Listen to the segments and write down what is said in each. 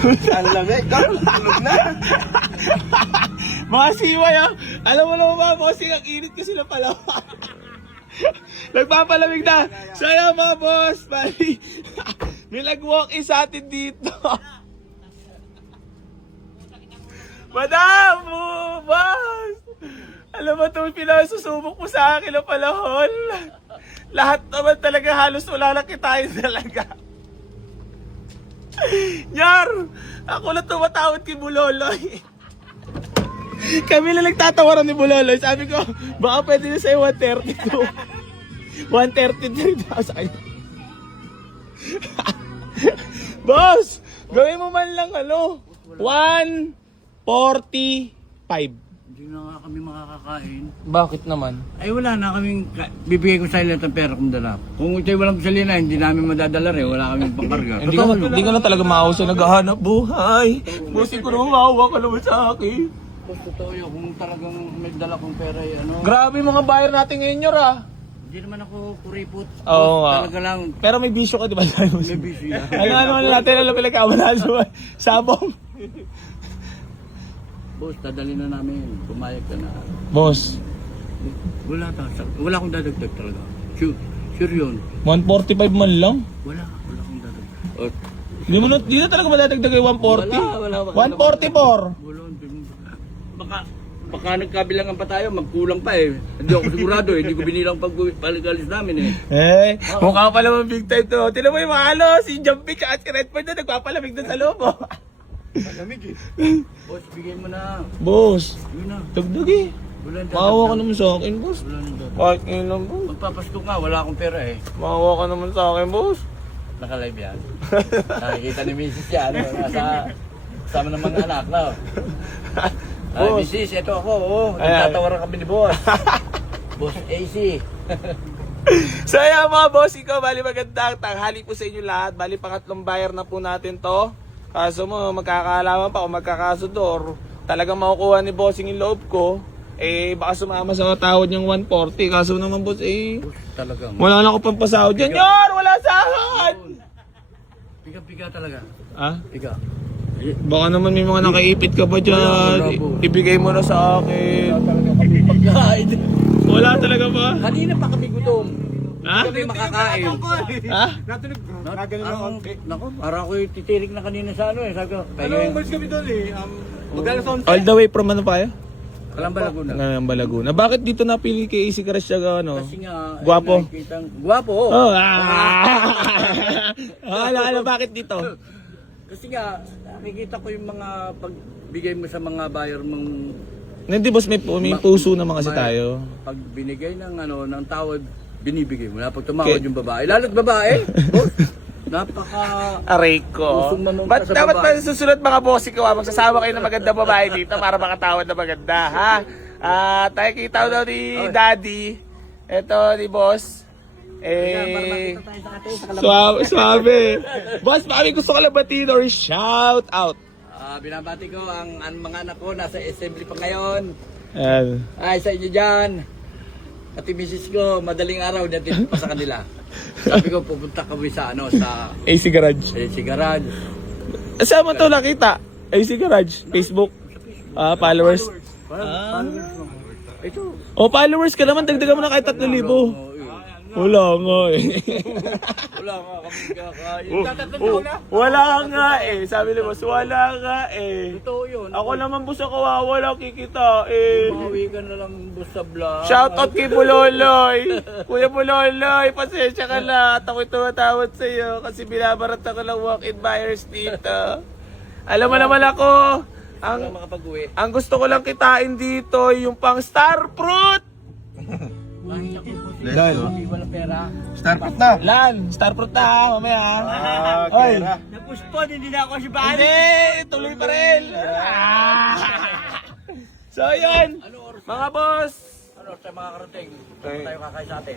Ang lamig, tulog na. Mga siway ah. Alam mo naman mga bossing, ang init kasi na pala. Nagpapalamig na. So yan mga boss, bali. May nag-walk-in sa atin dito. Madam! Boss! Alam mo ito, pinasusubok mo sa akin na palahon. Lahat naman talaga halos wala lang kitain talaga. Nyar! Ako na tumatawad kay Buloloy. Kami na nagtatawaran ni Buloloy. Sabi ko, baka pwede na sa'yo 132. 133 daw sa kanya. Boss! Gawin mo man lang 145. Hindi na nga kami makakakain. Bakit naman? Ay wala na kaming, bibigay ko sa lahat ng pera kung dala. Kung ito'y walang gasolina, hindi namin madadala rin. Wala kaming pangkarga. Hindi ka na talaga maawa sa naghahanap buhay. Bossing ko naman, maawa ka naman sa akin. Boss, totoo yun. Kung talagang may dala kong pera, Grabe mga buyer natin ngayon, Yor ah. Hindi naman ako kuripot. Oo nga. Talaga lang, Pero may bisyo ka, di ba? may busy. Ano natin, alam pinagkamalaan sa sabong. Boss, dadali na namin. Pumayag ka na. Boss, Wala akong dadagdag talaga. Sure yun. 145 man lang. Wala akong dadagdag. Di na talaga madadagdag yung 140. Wala. 144. Baka nagkabilangan pa tayo, magkulang pa eh. Hindi ako sigurado eh, hindi ko binilang pag-alis namin eh. Mukha pa naman big time to. Tinan mo yung mga si Jumpy at si Redford na nagpapalamig doon sa loob. Malamig eh. Boss, bigay mo na. Boss, Yun na. dagdag eh. Wala nang Maawa ka naman sa akin, boss. Wala nang dadagdag. Kahit ngayon lang, boss. Magpapasko nga, wala akong pera eh. Maawa ka naman sa akin, boss. Naka-live yan. Nakikita ni Mrs. yan. Kasama ng mga anak, no? Ay, Boss. Mrs. Ito ako, oh. Ayan. Nagtatawaran kami ni Boss. Boss AC. So ayan mga boss, ikaw, bali magandang tanghali po sa inyo lahat. Bali pangatlong buyer na po natin to. Kaso mo, magkakaalaman pa o magkakasudor. Talagang makukuha ni bossing yung loob ko. Eh, baka sumama sa tawad niyang 140. Kaso naman boss, Boss, talagang. wala na ako pang pasahod dyan. Yor! Wala sahod! Piga-piga talaga. Ah? Piga. Baka naman may mga nakaipit ka pa dyan. Ibigay mo na sa akin. Talaga kami pagkain. Wala talaga ba? Kanina pa kami gutom. Ha? Kami makakain. Ha? Natunog, nagano lang ako. Naku, parang ako yung titirik na kanina sa ano eh. Sabi ko, Umalis kami doon eh. Magala sa All the way from ano pa Kalamba Laguna. Ng Laguna. Bakit dito napili kay AC Crush siya ano? Kasi nga, Gwapo. Gwapo. Oh, Ano, bakit dito? Kasi nga, nakikita ko yung mga pagbigay mo sa mga buyer mong Hindi boss, may puso naman kasi tayo. pag binigay ng ng tawad, binibigay mo na pag tumawad yung babae. Lalo't babae, boss, napaka Aray ko. Pusong manunta Ba't sa dapat babae. pa susunod mga bossing ko, magsasama kayo ng magandang babae dito para makatawad na maganda, ha? Tayo kita daw ni Daddy. Ito ni boss. Suabe. Boss, mami gusto ka lang batiin or shout out. binabati ko ang mga anak ko nasa assembly pa ngayon. Ayan. Ay, sa inyo dyan. At yung misis ko, madaling araw, natin pa sa kanila. Sabi ko, pupunta kami sa AC Garage. si garage. Saan mo to nakita? AC Garage, Facebook, followers. Ito. O followers ka naman, dagdagan mo na kahit 3,000. Wala nga eh. Wala nga kami kakain. Wala nga eh. Sabi ni boss, wala nga eh. Totoo yun. Ako naman boss, ako wala kikita eh. Mawi ka na lang boss sa vlog. Shoutout kay Buloloy. Kuya Buloloy, pasensya ka na. At ako'y tumatawad sa'yo kasi binabarat ako ng walk-in buyers dito. Alam mo naman ako, Ang makapag-uwi. ang gusto ko lang kitain dito yung pang star fruit. Hindi wala pera. Starpot na. Lan, star fruit na ha, mamaya ha. Oy. Kera. Napuspon, hindi na ako si Bani. Hindi, tuloy pa rin. So yun, mga boss. Ano sa mga karating? Saan tayo kakain sa atin?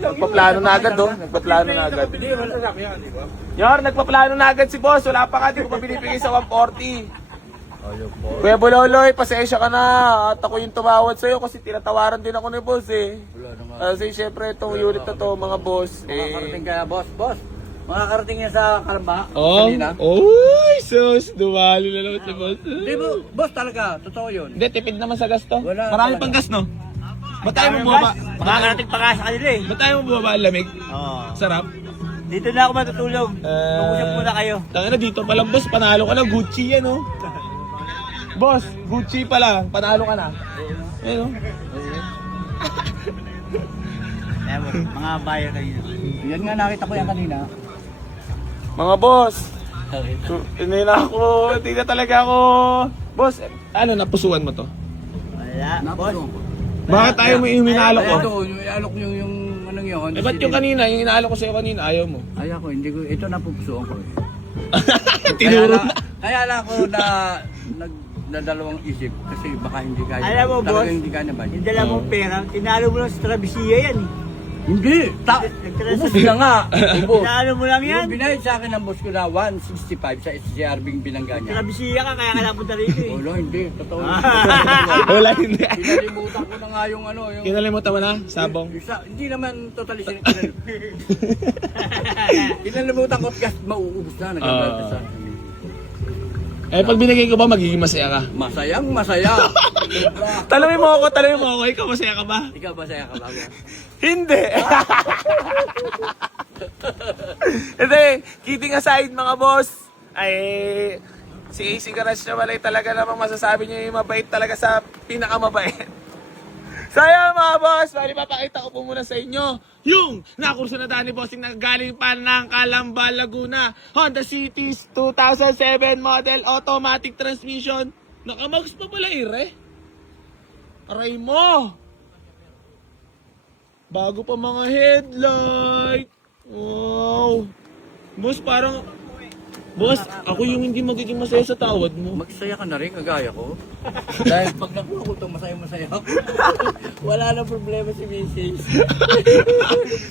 Nagpaplano na agad oh. Nagpaplano na agad. Hindi, wala sa yan, di ba? Yor, nagpaplano na agad si boss. Wala pa nga, di ko pa binibigay sa 140. Kuya Buloloy, pasensya ka na. At ako yung tumawad sa'yo kasi tinatawaran din ako ni boss eh. Wala naman. Kasi syempre itong unit na to mga boss. Mga karating kaya, boss. Mga karating yan sa Kalamba. Oh, Kanina. uy, Sus, dumalo na naman si boss. Di ba, boss talaga, totoo yun. Hindi, tipid naman sa gas to. Wala Marami talaga. pang gas, no? Ba't tayo mo bumaba? Makakarating pa nga sa kanila eh. Ba't tayo mo bumaba ang lamig? Oo. Sarap. Dito na ako matutulog. Mag-usap muna kayo. Tangina dito pa lang, boss. Panalo ka na. Gucci yan, oh. Boss, Gucci pa lang. Panalo ka na. Ayun, oh. Mga buyer kayo. Yan nga nakita ko yan kanina. Mga boss, hindi na ako, hindi na talaga ako. Boss, ano, napusuan mo to? Wala. Boss. Bakit tayo mo yung minalo ko? Ito, yung ialok yung anong yun. Eh, ba't yung kanina, yung inalo ko sa'yo kanina, ayaw mo? Ay ako, hindi ko, ito napupusuan ko eh. Tinuro na. Kaya lang ako na dalawang isip kasi baka hindi kaya. Alam mo, boss, Talagang hindi kaya ba? yung dala mong pera, tinalo mo lang sa Travessia yan eh. Hindi! Ubus na nga! Ubus! Tinalo mo lang yan. Yung binayad sa akin ng boss ko na 165 sa SCR Bing binangga niya. Travessia ka, kaya ka napunta rito eh. Wala, hindi. Totoo. Wala, hindi. Kinalimutan ko na nga yung ano. Yung, Kinalimutan mo na, sabong. hindi naman totally kinalimutan ko kasi mauubos na. Nagkabalta sa akin. Eh, pag binigay ko ba, magiging masaya ka? Masayang masaya. Tanungin mo ako, ikaw masaya ka ba? Ikaw masaya ka ba? Hindi! Hindi, kidding aside mga boss, ay si AC Garage na malay talaga namang masasabi niya yung mabait talaga sa pinakamabait. So yun mga boss, bali papakita ko po muna sa inyo yung nakurso na daan ni Bossing na galing pa ng Calamba, Laguna. Honda City 2007 model automatic transmission. Nakamags pa pala Aray mo! Bago pa mga headlight. Wow. Boss, parang... Boss, ako yung hindi magiging masaya sa tawad mo. Magsaya ka na rin, kagaya ko. Dahil pag nakuha ko itong masaya ako, wala na problema si Mrs.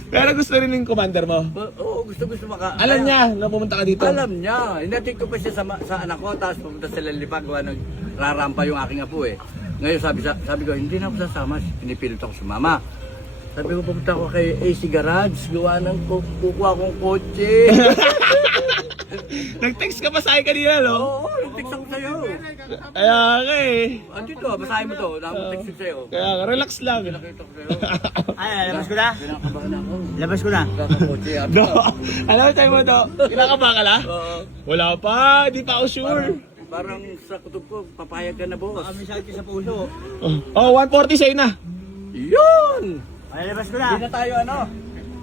Pero gusto rin yung commander mo. Oo, gusto maka... Alam niya na pumunta ka dito. Alam niya. Hinatid ko pa siya sa anak ko, tapos pumunta sila Lipag, rarampa yung aking apo eh. Ngayon sabi ko, hindi na ako sasama, pinipilit ako sumama. Sabi ko, pumunta ko kay AC Garage, gawa ng kukuha kong kotse. Nag-text ka pa sa akin kanina, no? Oo, nag-text ako sa'yo. Kaya nga eh. Andito, basahin mo to, nag-text ko sa'yo. Kaya nga, relax lang. Nakita ko sa'yo. Ay, labas ko na. Kinakabahan ako. Labas ko na. Kakakotse yan. Do, alam mo tayo mo to, kinakaba ka la? Oo. Wala pa, di pa ako sure. Parang sa kutob ko, papayag ka na, boss. Kami sakit sa puso. Oh, 140 sa'yo na. Yun! Ay, labas ko na. Hindi na tayo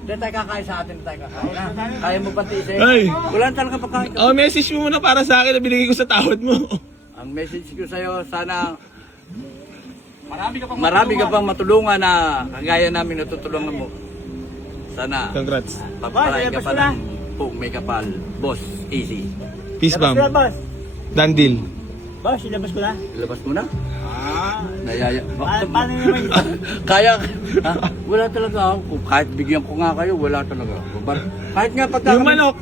hindi tayo kakain sa atin, tayo kakain. Kaya mo ba tiisin? Ay. Wala na talaga pagkain. Oh, message mo muna para sa akin na binigay ko sa tawad mo. Ang message ko sa'yo, sana marami ka pang matulungan na kagaya namin natutulungan mo. Sana Congrats. pagpalain ka pa ng pong may kapal. Boss, easy. Peace Labas ko na, bomb. boss. Done deal. Boss, ilabas ko na. Ilabas mo na. Nayaya. Paano naman yun? Kaya, wala talaga ako. Kahit bigyan ko nga kayo, wala talaga ako. Kahit nga pagka... Yung manok.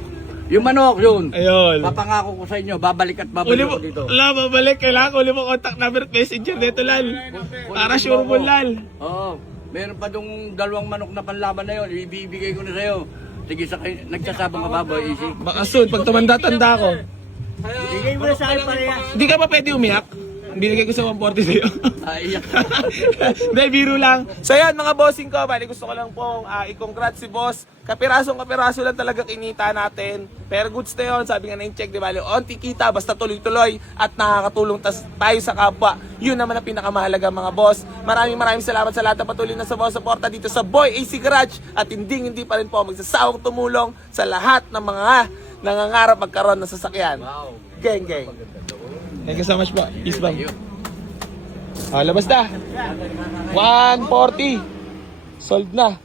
Yung manok, yun. Ayun. Papangako ko sa inyo, babalik at babalik Uli mo, ako dito. wala, babalik. Kailangan ko uli mo contact number at messenger dito, Lal. Para sure mo, Lal. Oo. Meron pa dong dalawang manok na panlaban na yun. Ibibigay ko na sa'yo. Sige, nagsasabang ka ba, boy? Easy. Baka soon, pag tumanda-tanda ko. Bigay mo na sa akin pareha. Hindi ka pa pwede umiyak? Binigay ko sa 140 sa'yo. Iyak. Hindi, biro lang. So yan mga bossing ko, bali gusto ko lang pong i-congrats si boss. Kapiraso lang talaga kinita natin. Pero goods na yun, sabi nga na yung check, di bali, onti kita, basta tuloy-tuloy at nakakatulong tayo sa kapwa. Yun naman ang pinakamahalaga mga boss. Maraming salamat sa lahat na patuloy na suporta dito sa Boy AC Garage. At hindi pa rin po magsasawang tumulong sa lahat ng mga nangangarap magkaroon ng sasakyan. Wow. Gang. Thank you so much po. Peace bomb. Thank you. Labas na. 140. Sold na.